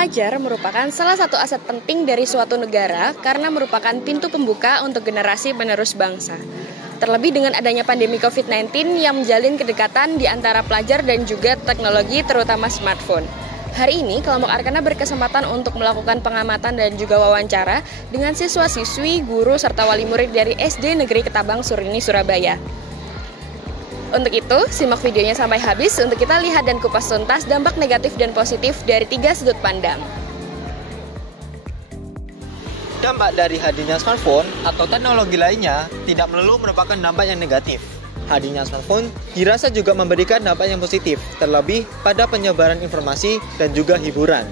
Pelajar merupakan salah satu aset penting dari suatu negara karena merupakan pintu pembuka untuk generasi penerus bangsa. Terlebih dengan adanya pandemi COVID-19 yang menjalin kedekatan di antara pelajar dan juga teknologi terutama smartphone. Hari ini kelompok Arkana berkesempatan untuk melakukan pengamatan dan juga wawancara dengan siswa-siswi, guru, serta wali murid dari SD Negeri Ketabang Surini, Surabaya. Untuk itu, simak videonya sampai habis untuk kita lihat dan kupas tuntas dampak negatif dan positif dari 3 sudut pandang. Dampak dari hadirnya smartphone atau teknologi lainnya tidak melulu merupakan dampak yang negatif. Hadirnya smartphone dirasa juga memberikan dampak yang positif, terlebih pada penyebaran informasi dan juga hiburan.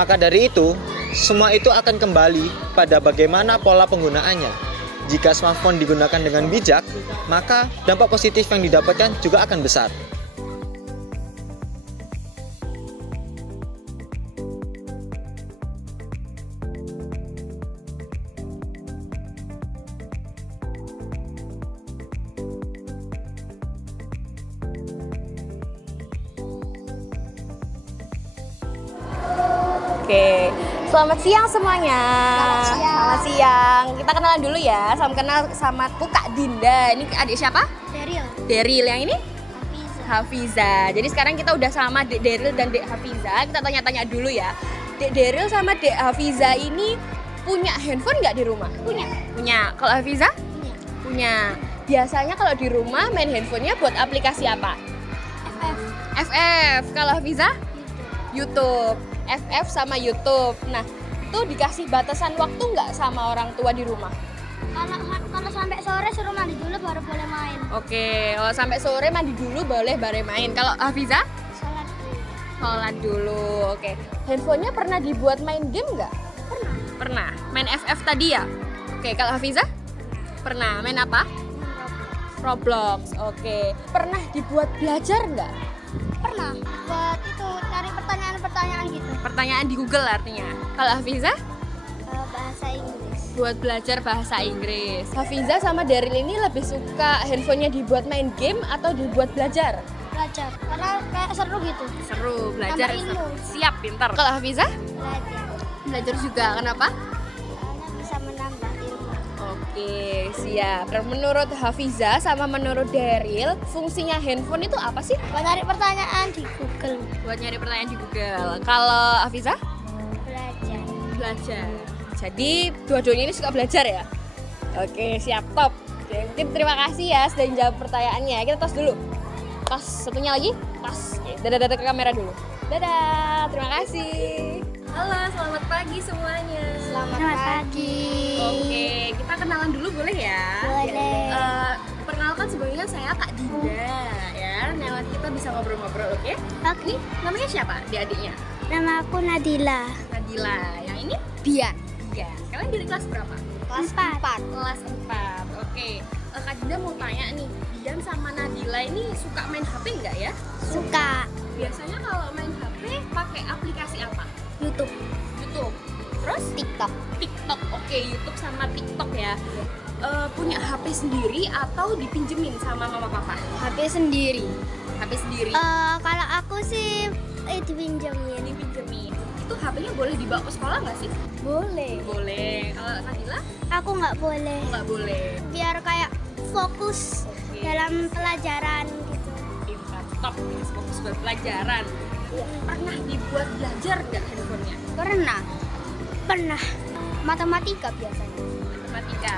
Maka dari itu, semua itu akan kembali pada bagaimana pola penggunaannya. Jika smartphone digunakan dengan bijak, maka dampak positif yang didapatkan juga akan besar. Oke, selamat siang semuanya. Selamat siang. Kita kenalan dulu ya. Salam kenal sama Kak Dinda. Ini adik siapa? Deril. Yang ini? Hafiza. Jadi sekarang kita udah sama Dek Deril dan Dek Hafiza. Kita tanya-tanya dulu ya. Dek Deril sama Dek Hafiza ini punya handphone nggak di rumah? Punya. Kalau Hafiza? Punya. Biasanya kalau di rumah main handphonenya buat aplikasi apa? FF. Kalau Hafiza? YouTube. FF sama YouTube. Nah, itu dikasih batasan waktu nggak sama orang tua di rumah? Kalau sampai sore suruh mandi dulu baru boleh main. Oke, kalau sampai sore mandi dulu boleh baru main. Kalau Hafiza? Sholat dulu. Oke. Handphonenya pernah dibuat main game nggak? Pernah. Main FF tadi ya? Oke, kalau Hafiza? Pernah. Main apa? Roblox. Oke. Pernah dibuat belajar nggak? Pernah. Buat itu cari pertanyaan-pertanyaan gitu. Pertanyaan di Google artinya. Kalau Hafiza? Bahasa Inggris. Buat belajar bahasa Inggris. Hafiza sama Daryl ini lebih suka handphonenya dibuat main game atau dibuat belajar? Belajar. Karena kayak seru gitu. Seru, belajar Tambah ilmu. siap, pintar. Kalau Hafiza? Belajar. Belajar juga, kenapa? Karena bisa menambah ilmu. Oke, siap. Dan menurut Hafiza sama menurut Daryl, fungsinya handphone itu apa sih? Buat nyari pertanyaan di Google. Buat nyari pertanyaan di Google. Kalau Hafiza? Belajar. Belajar. Jadi dua-duanya ini suka belajar ya? Oke, siap, top. Oke, mungkin terima kasih ya sudah menjawab pertanyaannya. Kita tos dulu. Tos, satunya lagi? Tos. Oke, dadah-dadah ke kamera dulu. Dadah, terima kasih. Halo, selamat pagi semuanya. Selamat pagi. Oke, kita kenalan dulu boleh ya? Boleh. Perkenalkan sebelumnya saya Kak Dinda ya. Nanti kita bisa ngobrol-ngobrol, oke? Ini namanya siapa? Adiknya? Nama aku Nadila. Nadila. Yang ini? Dia. Iya. Kalian dari kelas berapa? Kelas 4. Kelas 4. Oke. Kak Dinda mau tanya nih, Dian sama Nadila ini suka main HP nggak ya? Suka Biasanya kalau main HP pakai aplikasi apa? YouTube. Terus TikTok. TikTok. Oke, YouTube sama TikTok ya. Punya HP sendiri atau dipinjemin sama mama papa? HP sendiri. HP sendiri. Kalau aku sih dipinjemin. Dipinjemin. Itu HP-nya boleh dibawa ke sekolah nggak sih? Boleh. Boleh. Kalau Nadila? Aku nggak boleh. Nggak boleh. Biar kayak fokus Oke. dalam pelajaran gitu. Pintar. Stop. Fokus buat pelajaran. Pernah dibuat belajar nggak handphonenya? Pernah. Matematika biasanya. Matematika.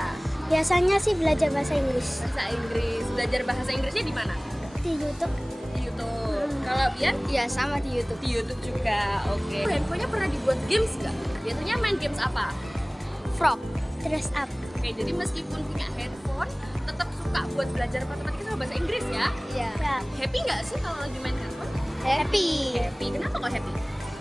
Biasanya sih belajar bahasa Inggris Bahasa Inggris. Belajar bahasa Inggrisnya di mana? di YouTube. Di YouTube. Kalau Bian? Ya sama di YouTube. Di YouTube juga. Oke. Handphonenya pernah dibuat games nggak? Biasanya main games apa? Frog, dress up. Oke, jadi meskipun punya handphone, tetap suka buat belajar matematika sama bahasa Inggris ya? Iya. Happy nggak sih kalau lagi main handphone? Happy. Happy. Kenapa kok happy?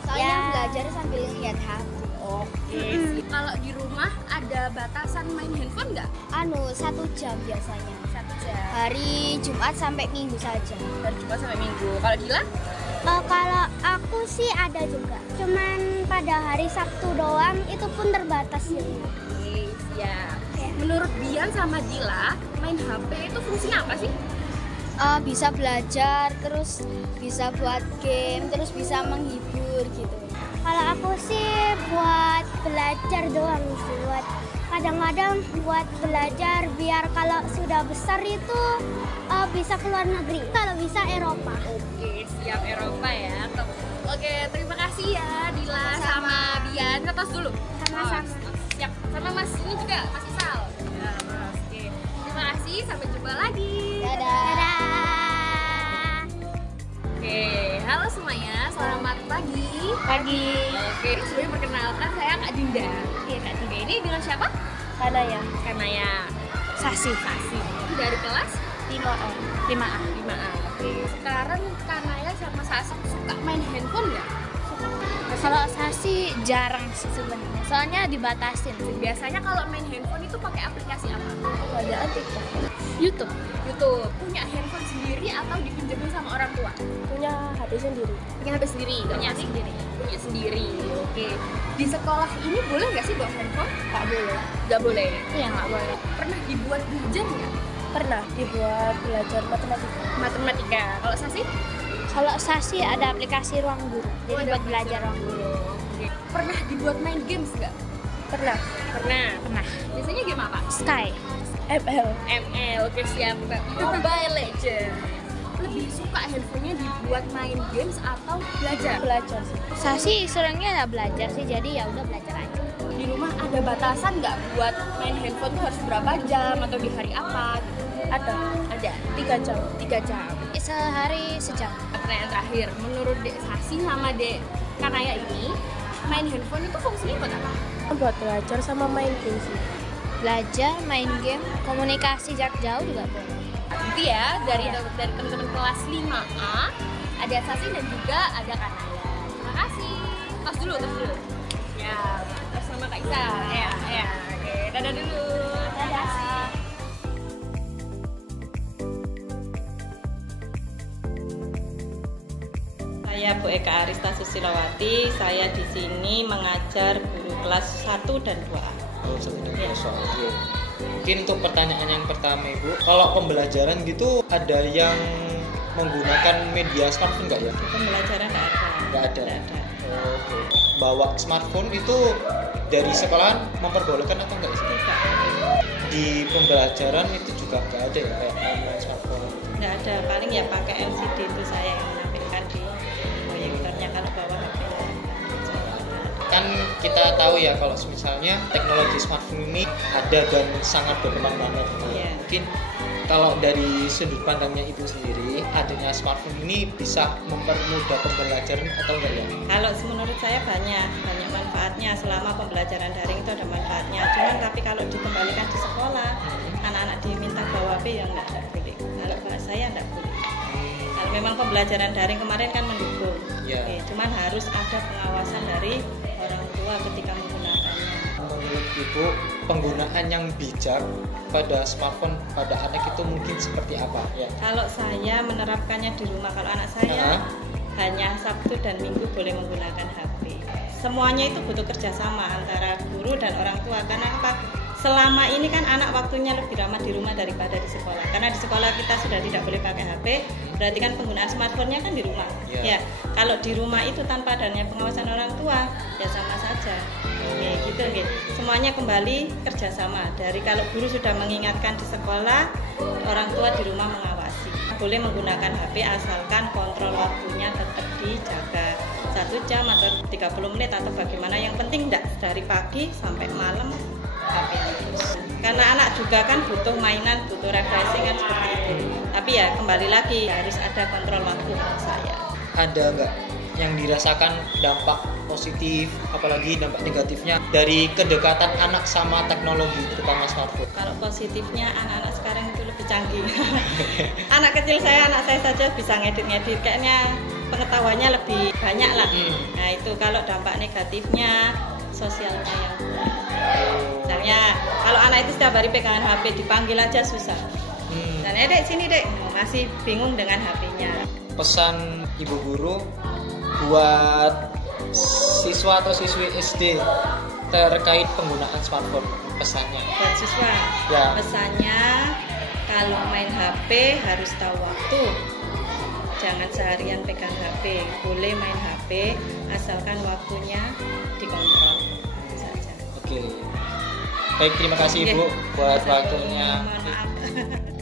Soalnya belajar sambil lihat HP. Oke. Kalau di rumah ada batasan main handphone nggak? 1 jam biasanya. 1 jam. Hari Jumat sampai Minggu saja. Dari Jumat sampai Minggu. Kalau Dila? Kalau aku sih ada juga. Cuman pada hari Sabtu doang, itu pun terbatas ya. Oke, siap. Menurut Dian sama Dila, main HP itu fungsinya apa sih? Bisa belajar, terus bisa buat game, terus bisa menghibur gitu. Kalau aku sih buat belajar doang sih, buat kadang-kadang buat belajar biar kalau sudah besar itu bisa ke luar negeri, kalau bisa Eropa. Oke, siap Eropa ya. Oke, terima kasih ya Dila sama Bian. Kita tos dulu. Sama-sama. Siap. Sama Mas ini juga, Mas Isal. Ya, Mas. Oke. Terima kasih, sampai jumpa lagi. Dadah. Oke, halo semuanya. Selamat pagi. Pagi. Oke, sebelumnya perkenalkan saya Kak Dinda. Iya, Kak Dinda ini dengan siapa? Kanaya. Kanaya. Sasi. Dari kelas 5A. 5A. Oke, sekarang Kanaya sama Sasi suka main handphone nggak? Kalau Sasi jarang sih sebenarnya, soalnya dibatasin. Biasanya kalau main handphone itu pakai aplikasi apa? Ada TikTok. YouTube. Punya handphone sendiri atau dipinjemin sama orang tua? Punya HP sendiri. Punya HP sendiri. Punya sendiri. Oke. Di sekolah ini boleh nggak sih bawa handphone? Nggak boleh. Iya, nggak boleh. Pernah dibuat belajar nggak? Pernah dibuat belajar Matematika. Kalau Sasi? Kalau Sasi ada aplikasi Ruang Guru, jadi ada buat belajar Ruang Guru. Oke. Pernah dibuat main games nggak? Pernah. Pernah. Biasanya game apa? Sky. ML. Oke, siap. Mobile Legends. Lebih suka handphonenya dibuat main games atau belajar? Belajar sih. Sasi seringnya nggak belajar sih, jadi ya udah belajar aja. Di rumah ada batasan nggak buat main handphone tuh harus berapa jam atau di hari apa? Ada 3 jam. 3 jam. Sehari sejam. Pertanyaan terakhir, menurut Dek Sasi sama Dek Kanaya ini, main handphone itu fungsinya buat apa? Buat belajar sama main game sih. Belajar, main game, komunikasi jarak jauh juga boleh. Itu ya, dari teman-teman kelas 5A, ada Sasi dan juga ada Kanaya. Terima kasih. Tos dulu. Ya, tos sama Kak Isa. Ya. Oke, dadah dulu. Terima kasih. Saya Bu Eka Arista Susilawati, saya di sini mengajar guru kelas 1 dan 2A. Oh, 1 dan 2. Oke. Mungkin untuk pertanyaan yang pertama Ibu, kalau pembelajaran gitu ada yang menggunakan media smartphone nggak ya? Pembelajaran Nggak ada. Nggak ada. Oke. Bawa smartphone itu dari sekolahan memperbolehkan atau enggak sih? Tidak. Di pembelajaran itu juga nggak ada ya kayak online smartphone. Nggak ada, paling ya pakai LCD itu saya yang menampilkan di proyektornya, kalau bawa HP Kan kita tahu ya kalau misalnya teknologi smartphone ini ada dan sangat berkembang. Iya. Mungkin kalau dari sudut pandangnya Ibu sendiri, adanya smartphone ini bisa mempermudah pembelajaran atau enggak ya? Kalau menurut saya banyak manfaatnya. Selama pembelajaran daring itu ada manfaatnya. Cuman tapi kalau dikembalikan di sekolah, anak-anak diminta bawa HP ya enggak boleh. Kalau buat saya enggak boleh. Kalau memang pembelajaran daring kemarin kan mendukung. Ya. Oke, cuman harus ada pengawasan dari orang tua ketika menggunakannya. Menurut Ibu, penggunaan yang bijak pada smartphone pada anak itu mungkin seperti apa ya? Kalau saya menerapkannya di rumah, kalau anak saya hanya Sabtu dan Minggu boleh menggunakan HP. Semuanya itu butuh kerjasama antara guru dan orang tua. Karena apa? Selama ini kan anak waktunya lebih ramah di rumah daripada di sekolah. Karena di sekolah kita sudah tidak boleh pakai HP, berarti kan penggunaan smartphone-nya kan di rumah. Ya, kalau di rumah itu tanpa adanya pengawasan orang tua, ya sama saja. Oke, gitu. Semuanya kembali kerjasama. Dari kalau guru sudah mengingatkan di sekolah, orang tua di rumah mengawasi. Boleh menggunakan HP asalkan kontrol waktunya tetap dijaga. 1 jam atau 30 menit atau bagaimana, yang penting enggak dari pagi sampai malam HP terus. Karena anak juga kan butuh mainan, butuh refreshing kan seperti itu. Tapi ya kembali lagi harus ada kontrol waktu menurut saya. Ada nggak yang dirasakan dampak positif, apalagi dampak negatifnya dari kedekatan anak sama teknologi, terutama smartphone? Kalau positifnya anak-anak sekarang itu lebih canggih. Anak kecil saya, anak saya saja bisa ngedit-ngedit, kayaknya pengetahuannya lebih banyak lah. Nah itu kalau dampak negatifnya sosialnya yang kurang. Misalnya kalau anak itu setiap hari pegangan HP, dipanggil aja susah. Dan dek sini dek, masih bingung dengan HP-nya. Pesan ibu guru buat siswa atau siswi SD terkait penggunaan smartphone, pesannya? Buat siswa, pesannya kalau main HP harus tahu waktu. jangan seharian pegang HP, boleh main HP asalkan waktunya dikontrol saja. Oke. Baik, terima kasih Bu buat waktunya. Mohon maaf.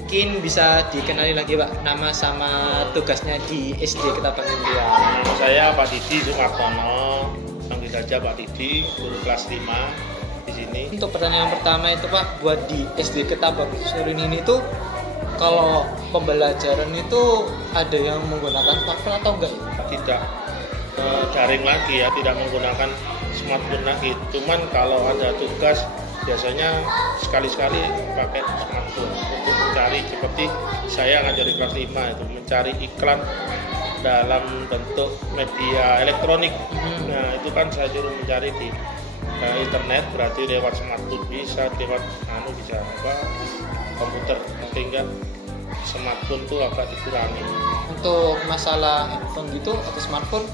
Mungkin bisa dikenali lagi Pak nama sama tugasnya di SD Ketapang India. Nama saya Pak Didi Sumartono, panggil saja Pak Didi, guru kelas 5 di sini. Untuk pertanyaan pertama itu Pak, buat di SD Ketapang Seruni ini tuh kalau pembelajaran itu ada yang menggunakan smartphone atau enggak? Tidak daring lagi ya, tidak menggunakan smartphone lagi. Cuman kalau ada tugas biasanya sekali-sekali pakai smartphone untuk mencari, seperti saya ngajari kelas 5 itu mencari iklan dalam bentuk media elektronik. Nah itu kan saya suruh mencari di internet, berarti lewat smartphone bisa, lewat bisa komputer, sehingga smartphone itu agak dikurangi. Untuk masalah handphone gitu atau smartphone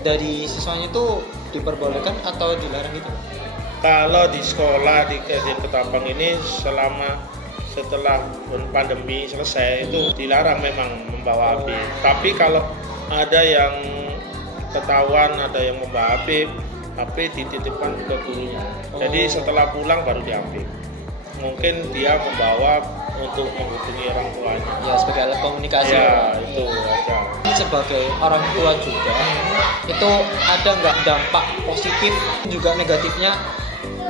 dari siswanya itu diperbolehkan atau dilarang gitu? Kalau di sekolah di SD Ketapang ini setelah pandemi selesai itu dilarang memang membawa HP. Tapi kalau ada yang ketahuan ada yang membawa HP dititipkan ke gurunya. Jadi setelah pulang baru diambil. Mungkin dia membawa untuk menghubungi orang tuanya. Ya sebagai alat komunikasi. Ya itu aja. Sebagai orang tua juga itu ada nggak dampak positif juga negatifnya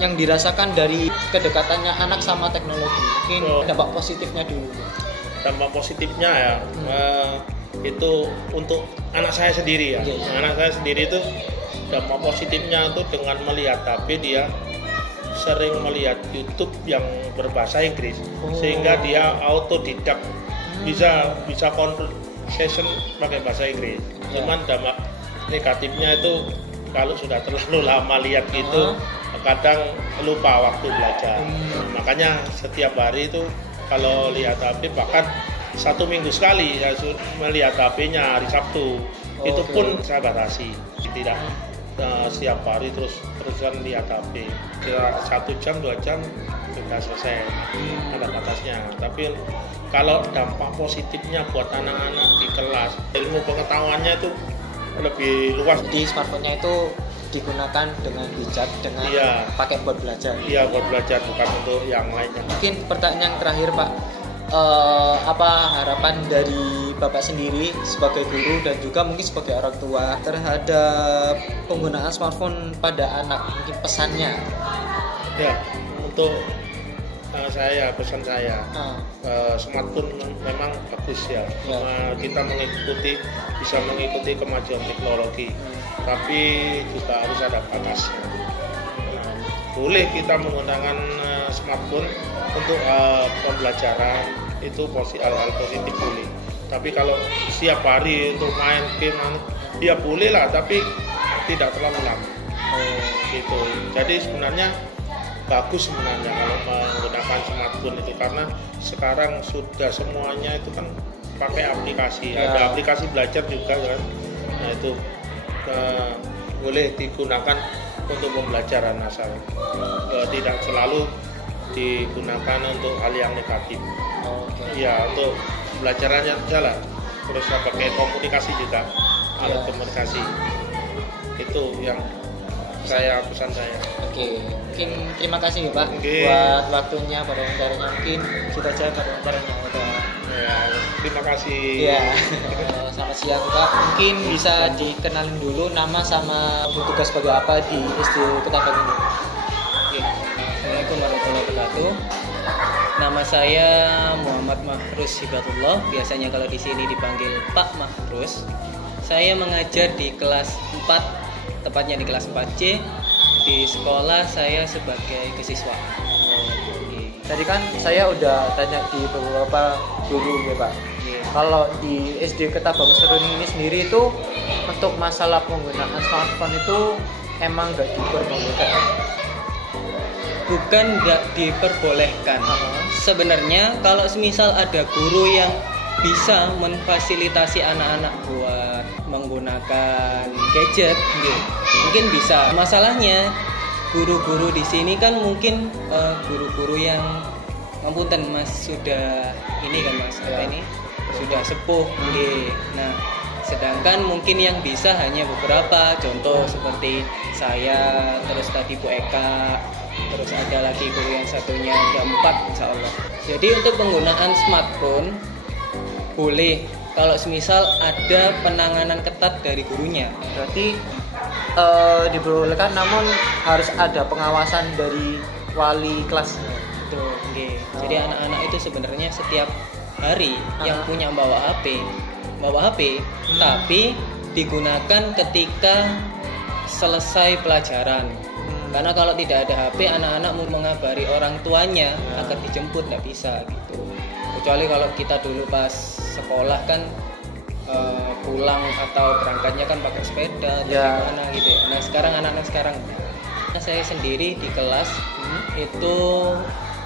yang dirasakan dari kedekatannya anak sama teknologi? Mungkin dampak positifnya dulu. Dampak positifnya ya itu untuk anak saya sendiri ya. Anak saya sendiri itu dampak positifnya itu dengan melihat HP dia sering melihat YouTube yang berbahasa Inggris, sehingga dia autodidak bisa conversation pakai bahasa Inggris. Cuman dampak negatifnya itu kalau sudah terlalu lama lihat gitu kadang lupa waktu belajar. Makanya setiap hari itu kalau lihat HP, bahkan 1 minggu sekali saya melihat HP-nya hari Sabtu. Itu pun saya batasi, tidak setiap hari terusan lihat HP. Kira 1 jam 2 jam sudah selesai, ada batasnya. Tapi kalau dampak positifnya buat anak-anak di kelas, ilmu pengetahuannya itu lebih luas. Di smartphone-nya itu digunakan dengan bijak, dengan pakai buat belajar. Iya, buat belajar, bukan untuk yang lainnya. Mungkin pertanyaan yang terakhir Pak, apa harapan dari Bapak sendiri sebagai guru dan juga mungkin sebagai orang tua terhadap penggunaan smartphone pada anak? Mungkin pesannya? Ya, untuk pesan saya, smartphone memang bagus ya. Kita bisa mengikuti kemajuan teknologi, tapi juga harus ada batasnya. Boleh kita menggunakan smartphone untuk pembelajaran, itu hal-hal positif boleh. Tapi kalau setiap hari untuk main game, ya boleh lah, tapi tidak terlalu lama. Gitu. Jadi sebenarnya bagus sebenarnya kalau menggunakan smartphone itu, karena sekarang sudah semuanya itu kan pakai aplikasi. Ada aplikasi belajar juga kan. Nah itu boleh digunakan untuk pembelajaran asal tidak selalu digunakan untuk hal yang negatif. Ya untuk pembelajarannya jalan. Terus pakai komunikasi juga, alat komunikasi. Itu yang pesan saya. Oke, mungkin terima kasih ya Pak buat waktunya pada wawancaranya. Mungkin kita aja pada wawancaranya. Ya, terima kasih. Ya, selamat siang Pak. Mungkin bisa dikenalin dulu nama sama tugas sebagai apa di SD Ketapang ini. Oke. Assalamualaikum warahmatullahi wabarakatuh. Nama saya Muhammad Mahrus Hibatullah. Biasanya kalau di sini dipanggil Pak Mahrus. Saya mengajar di kelas 4, tepatnya di kelas 4C. Di sekolah saya sebagai kesiswa. Tadi kan saya udah tanya di beberapa guru ya Pak. Kalau di SD Ketapang Seruni ini sendiri itu untuk masalah penggunaan smartphone itu emang nggak diperbolehkan? Bukan nggak diperbolehkan. Sebenarnya kalau semisal ada guru yang bisa memfasilitasi anak-anak buat menggunakan gadget, mungkin bisa. Masalahnya guru-guru di sini kan mungkin guru-guru yang ngapunten Mas, sudah ini kan Mas, apa ini sudah sepuh nggih. Nah, sedangkan mungkin yang bisa hanya beberapa, contoh seperti saya, terus tadi Bu Eka, terus ada lagi guru yang satunya, ada 4 insya Allah. Jadi untuk penggunaan smartphone boleh kalau semisal ada penanganan ketat dari gurunya. Berarti diperbolehkan, namun harus ada pengawasan dari wali kelasnya. Betul, okay. Jadi anak-anak itu sebenarnya setiap hari yang punya bawa HP, tapi digunakan ketika selesai pelajaran. Karena kalau tidak ada HP, anak-anak mau mengabari orang tuanya agar dijemput nggak bisa gitu. Kecuali kalau kita dulu pas sekolah kan pulang atau berangkatnya kan pakai sepeda atau gimana gitu ya. Nah sekarang anak-anak sekarang, saya sendiri di kelas itu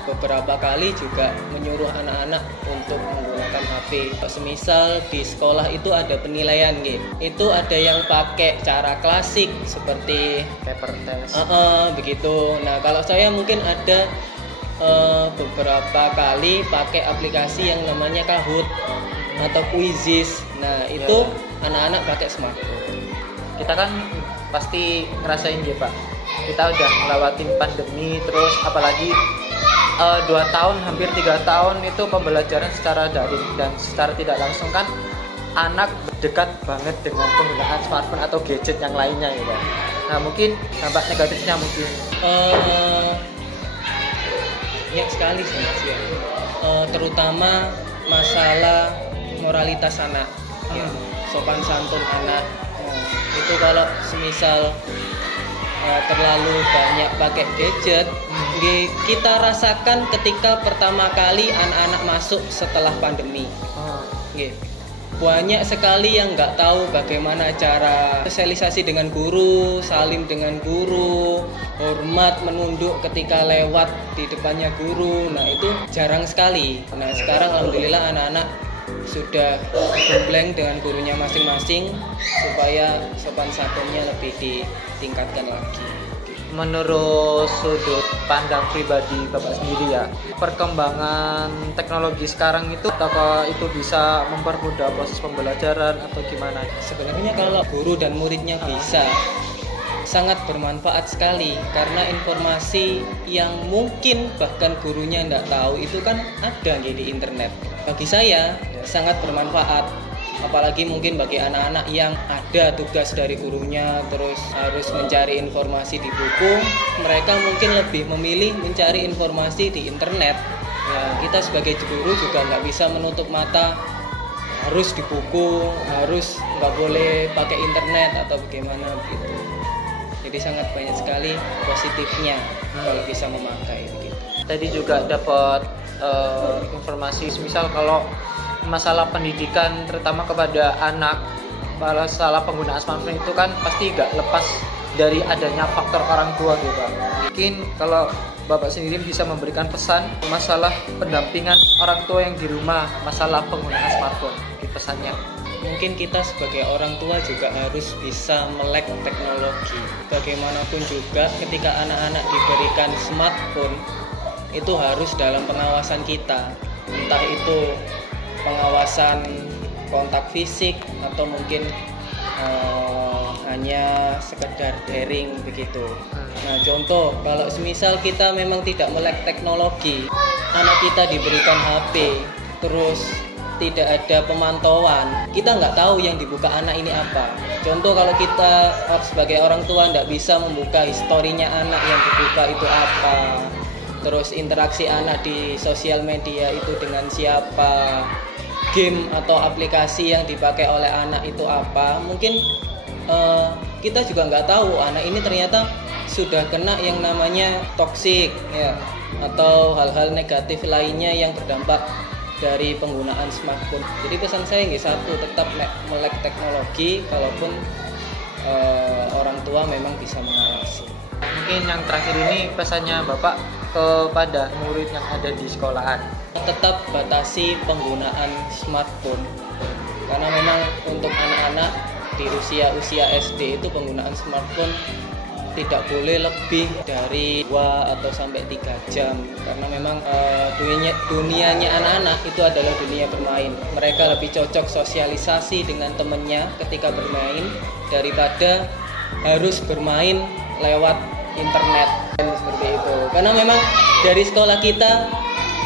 beberapa kali juga menyuruh anak-anak untuk menggunakan HP. Semisal di sekolah itu ada penilaian gitu, itu ada yang pakai cara klasik seperti paper test, begitu. Nah kalau saya mungkin ada beberapa kali pakai aplikasi yang namanya Kahoot atau Quizizz. Nah itu anak-anak pakai smartphone. Kita kan pasti ngerasain ya Pak, kita udah ngelewatin pandemi, terus apalagi 2 tahun, hampir 3 tahun itu pembelajaran secara daring, dan secara tidak langsung kan anak dekat banget dengan penggunaan smartphone atau gadget yang lainnya ya Pak. Nah mungkin dampak negatifnya mungkin banyak sekali sih Mas ya. Terutama masalah moralitas anak, sopan santun anak. Itu kalau semisal terlalu banyak pakai gadget, kita rasakan ketika pertama kali anak-anak masuk setelah pandemi. Banyak sekali yang nggak tahu bagaimana cara sosialisasi dengan guru, salim dengan guru, hormat, menunduk ketika lewat di depannya guru. Nah itu jarang sekali. Nah sekarang alhamdulillah anak-anak sudah gembleng dengan gurunya masing-masing supaya sopan santunnya lebih ditingkatkan lagi. Menurut sudut pandang pribadi Bapak sendiri ya, perkembangan teknologi sekarang itu apakah itu bisa mempermudah proses pembelajaran atau gimana? Sebenarnya kalau guru dan muridnya bisa, sangat bermanfaat sekali, karena informasi yang mungkin bahkan gurunya tidak tahu itu kan ada di internet. Bagi saya sangat bermanfaat. Apalagi mungkin bagi anak-anak yang ada tugas dari gurunya terus harus mencari informasi di buku, mereka mungkin lebih memilih mencari informasi di internet. Ya, kita sebagai guru juga nggak bisa menutup mata harus di buku, harus nggak boleh pakai internet atau bagaimana gitu. Jadi sangat banyak sekali positifnya kalau bisa memakai begitu. Tadi juga dapat informasi, misal kalau masalah pendidikan terutama kepada anak, masalah penggunaan smartphone itu kan pasti gak lepas dari adanya faktor orang tua gitu Pak. Mungkin kalau Bapak sendiri bisa memberikan pesan masalah pendampingan orang tua yang di rumah masalah penggunaan smartphone di pesannya. Mungkin kita sebagai orang tua juga harus bisa melek teknologi. Bagaimanapun juga ketika anak-anak diberikan smartphone itu harus dalam pengawasan kita, entah itu pengawasan kontak fisik atau mungkin hanya sekedar daring begitu. Nah contoh kalau semisal kita memang tidak melek teknologi, anak kita diberikan HP terus tidak ada pemantauan, kita nggak tahu yang dibuka anak ini apa. Contoh kalau kita sebagai orang tua nggak bisa membuka historinya anak yang dibuka itu apa, terus interaksi anak di sosial media itu dengan siapa, game atau aplikasi yang dipakai oleh anak itu apa, mungkin kita juga nggak tahu anak ini ternyata sudah kena yang namanya toksik ya, atau hal-hal negatif lainnya yang berdampak dari penggunaan smartphone. Jadi pesan saya satu, tetap melek teknologi kalaupun orang tua memang bisa mengawasi. Mungkin yang terakhir ini pesannya Bapak kepada murid yang ada di sekolahan. Tetap batasi penggunaan smartphone, karena memang untuk anak-anak di usia SD itu penggunaan smartphone tidak boleh lebih dari 2 atau sampai 3 jam karena memang dunianya anak-anak itu adalah dunia bermain. Mereka lebih cocok sosialisasi dengan temannya ketika bermain daripada harus bermain lewat internet dan seperti itu. Karena memang dari sekolah kita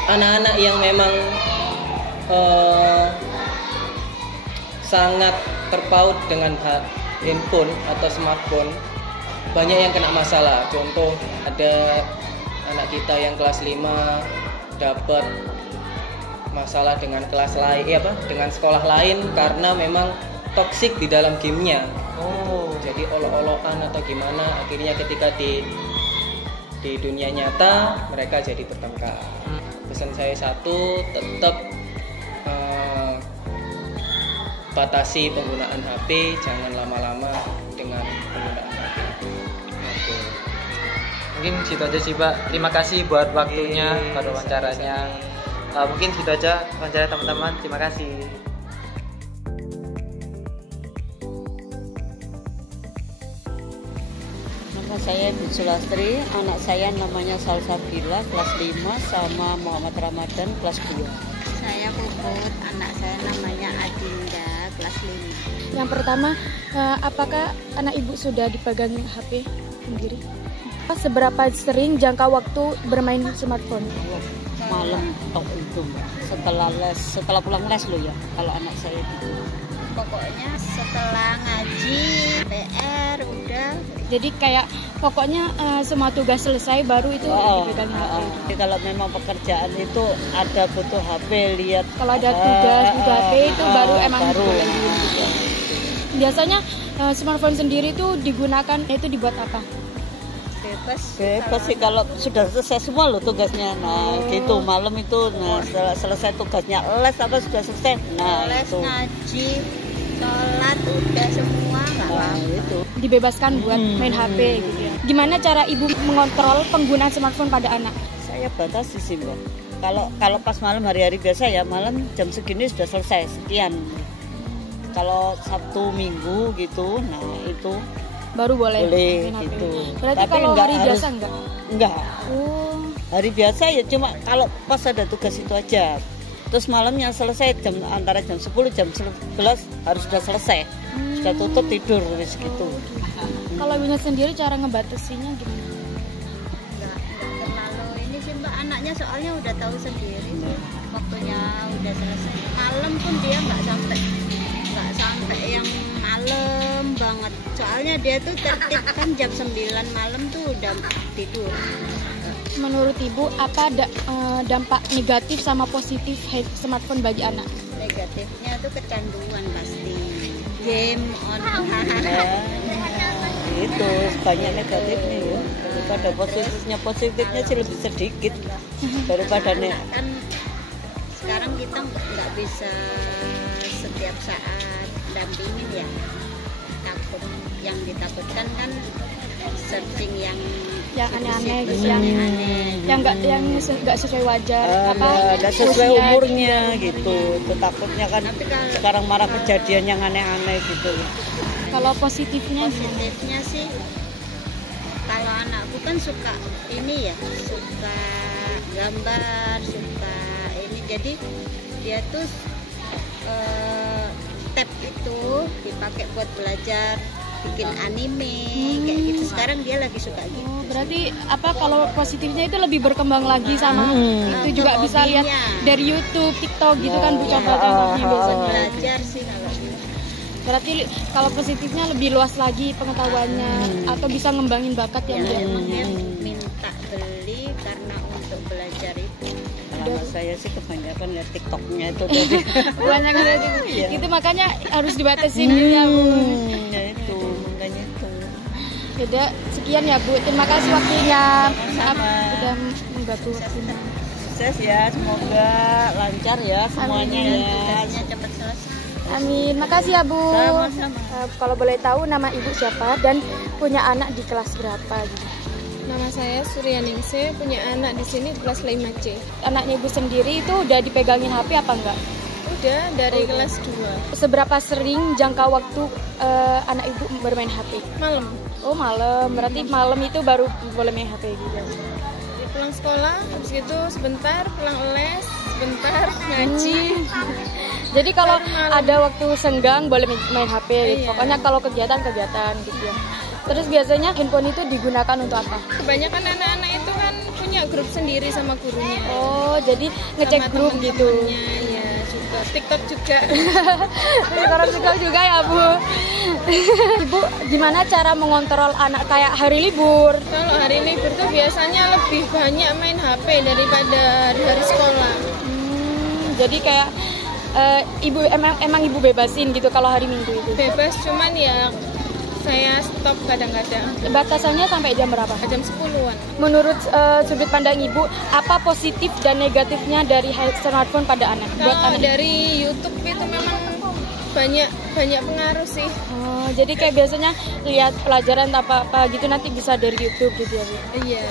anak-anak yang memang sangat terpaut dengan handphone atau smartphone banyak yang kena masalah. Contoh ada anak kita yang kelas 5 dapat masalah dengan kelas lain, dengan sekolah lain karena memang toksik di dalam gamenya. Jadi olok-olokan atau gimana, akhirnya ketika di dunia nyata mereka jadi bertengkar. Pesan saya satu, tetap batasi penggunaan HP, jangan lama-lama dengan penggunaan HP. Oke. Mungkin gitu aja sih Pak. Terima kasih buat waktunya, pada wawancaranya. Mungkin gitu aja wawancara teman-teman. Terima kasih. Nama saya Ibu Sulastri, anak saya namanya Salsabila kelas 5 sama Muhammad Ramadan kelas 2. Saya Puput, anak saya namanya Adinda, kelas 5. Yang pertama, apakah anak ibu sudah dipegang HP sendiri? Seberapa sering jangka waktu bermain smartphone? Malam tok itu Mbak. Setelah pulang les loh ya, kalau anak saya gitu. Pokoknya setelah ngaji, PR, udah. Jadi kayak pokoknya semua tugas selesai baru itu dipegang HP. Kalau memang pekerjaan itu ada butuh HP, lihat Kalau ada tugas butuh HP itu baru emang boleh. Biasanya smartphone sendiri itu digunakan itu dibuat apa? Bebas sih kalau sudah selesai semua loh tugasnya. Nah gitu malam itu, nah setelah selesai tugasnya les apa sudah selesai. Nah les, itu ngaji, sholat udah semua nggak apa-apa. Itu Dibebaskan buat main HP gitu ya. Gimana cara ibu mengontrol penggunaan smartphone pada anak? saya batasi sih Mbak. Kalau pas malam hari-hari biasa ya malam jam segini sudah selesai sekian. Kalau Sabtu Minggu gitu, nah itu Baru boleh main HP. gitu. Berarti Tapi kalau enggak hari harus- biasa enggak? Enggak. Oh. Hari biasa ya cuma kalau pas ada tugas itu aja. Terus malamnya selesai antara jam 10 jam 11 harus sudah selesai. Sudah tutup tidur wis gitu. Kalau ibunya sendiri cara ngebatasinya gimana? Nggak terlalu ini sih Mbak, anaknya soalnya udah tahu sendiri sih waktunya udah selesai. Malam pun dia nggak sampai yang malam banget, soalnya dia tuh tertib kan jam 9 malam tuh udah tidur. Menurut ibu apa dampak negatif sama positif smartphone bagi anak? Negatifnya tuh kecanduan pasti, game Nah, online. itu banyak negatifnya ya. Daripada positifnya sih lebih sedikit daripada Kan sekarang kita nggak bisa setiap saat dampingin ya, takut yang ditakutkan kan searching yang aneh-aneh situs-situs gitu, aneh-aneh. yang nggak sesuai wajar, nggak sesuai usia umurnya gitu. Itu takutnya kan Tapi kalau- sekarang malah kejadian yang aneh-aneh gitu. Kalau positifnya Positifnya sih kalau anakku kan suka ini ya, suka gambar, suka ini, jadi dia tuh tab itu dipakai buat belajar bikin anime kayak gitu. Sekarang dia lagi suka gitu. Oh, berarti kalau positifnya itu lebih berkembang lagi sama itu juga untuk bisa lihat hobinya. dari YouTube, TikTok gitu kan bu, Ya, contoh-contohnya buat biasanya. belajar sih kalau gitu. Berarti kalau positifnya lebih luas lagi pengetahuannya atau bisa ngembangin bakat yang dia Emang dia minta beli karena untuk belajar itu. Anak saya sih kebanyakan lihat TikToknya itu tadi. banyak itu makanya harus dibatasin gitu ya bu. Ya itu makanya itu. Beda sekian ya bu, terima kasih waktunya. Sama-sama. Udah membantu waktunya. Sukses ya, semoga lancar ya semuanya Amin. ya. Tugasnya cepat selesai. Amin, makasih ya bu. Sama-sama. Kalau boleh tahu nama ibu siapa dan punya anak di kelas berapa gitu? Nama saya Suryaningsih, punya anak di sini kelas 5C. Anaknya ibu sendiri itu udah dipegangin HP apa enggak? Udah dari kelas 2. Seberapa sering jangka waktu anak ibu bermain HP? Malam. Oh malam, berarti malam itu baru boleh main HP gitu. Pulang sekolah, habis itu sebentar pulang les, sebentar ngaji. Jadi kalau ada waktu senggang boleh main HP gitu. Iya. Pokoknya kalau kegiatan gitu ya. Terus biasanya handphone itu digunakan untuk apa? Kebanyakan anak-anak itu kan punya grup sendiri sama gurunya. Oh, jadi ngecek Sama grup gitu. teman-temannya, ya juga. TikTok juga. TikTok juga ya, Bu. Ibu, gimana cara mengontrol anak kayak hari libur? Kalau hari libur tuh biasanya lebih banyak main HP daripada hari sekolah. Jadi kayak ibu emang ibu bebasin gitu kalau hari Minggu itu. Bebas, cuman ya saya stop kadang-kadang. Batasannya sampai jam berapa? Jam 10-an. Menurut sudut pandang ibu, apa positif dan negatifnya dari smartphone pada anak? Buat Kalau anak dari YouTube itu memang banyak pengaruh sih. Oh, jadi kayak biasanya lihat pelajaran apa gitu nanti bisa dari YouTube gitu ya, Bu? Iya.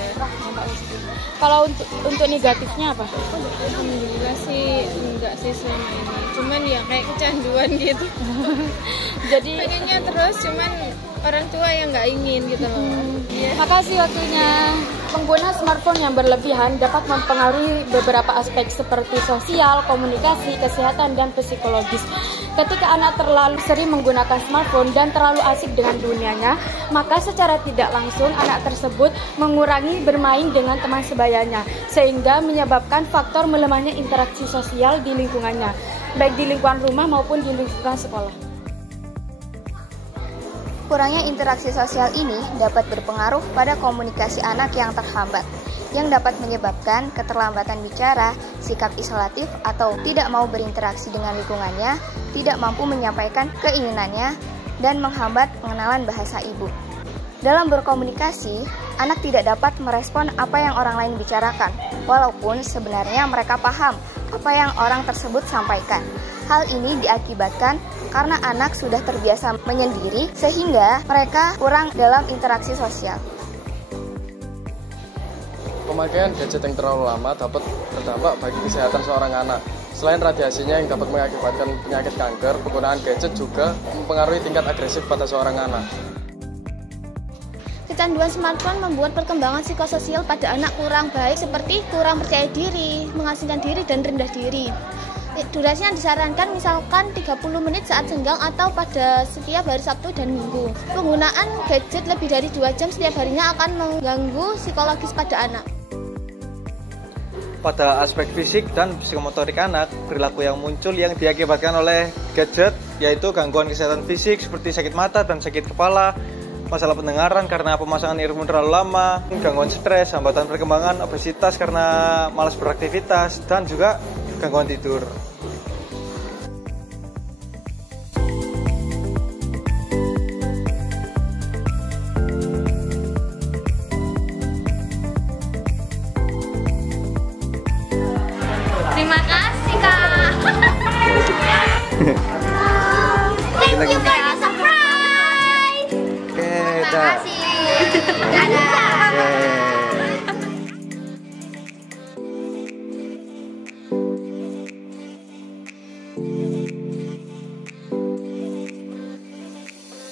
Kalau untuk negatifnya apa? Alhamdulillah sih enggak sih selama ini. Cuman ya kayak kecanduan gitu. Jadi pengennya terus, cuman orang tua yang nggak ingin gitu loh. Iya. makasih waktunya. Pengguna smartphone yang berlebihan dapat mempengaruhi beberapa aspek seperti sosial, komunikasi, kesehatan, dan psikologis. Ketika anak terlalu sering menggunakan smartphone dan terlalu asik dengan dunianya, maka secara tidak langsung anak tersebut mengurangi bermain dengan teman sebayanya, sehingga menyebabkan faktor melemahnya interaksi sosial di lingkungannya, baik di lingkungan rumah maupun di lingkungan sekolah. Kurangnya interaksi sosial ini dapat berpengaruh pada komunikasi anak yang terhambat, yang dapat menyebabkan keterlambatan bicara, sikap isolatif atau tidak mau berinteraksi dengan lingkungannya, tidak mampu menyampaikan keinginannya, dan menghambat pengenalan bahasa ibu. Dalam berkomunikasi, anak tidak dapat merespon apa yang orang lain bicarakan, walaupun sebenarnya mereka paham apa yang orang tersebut sampaikan. Hal ini diakibatkan karena anak sudah terbiasa menyendiri sehingga mereka kurang dalam interaksi sosial. Pemakaian gadget yang terlalu lama dapat berdampak bagi kesehatan seorang anak. Selain radiasinya yang dapat mengakibatkan penyakit kanker, penggunaan gadget juga mempengaruhi tingkat agresif pada seorang anak. Kecanduan smartphone membuat perkembangan psikososial pada anak kurang baik seperti kurang percaya diri, mengasingkan diri, dan rendah diri. Durasinya disarankan misalkan 30 menit saat senggang atau pada setiap hari Sabtu dan Minggu. Penggunaan gadget lebih dari 2 jam setiap harinya akan mengganggu psikologis pada anak. Pada aspek fisik dan psikomotorik anak, perilaku yang muncul yang diakibatkan oleh gadget yaitu gangguan kesehatan fisik seperti sakit mata dan sakit kepala, masalah pendengaran karena pemasangan earphone terlalu lama, gangguan stres, hambatan perkembangan, obesitas karena malas beraktivitas, dan juga gangguan tidur. Terima kasih, Kak.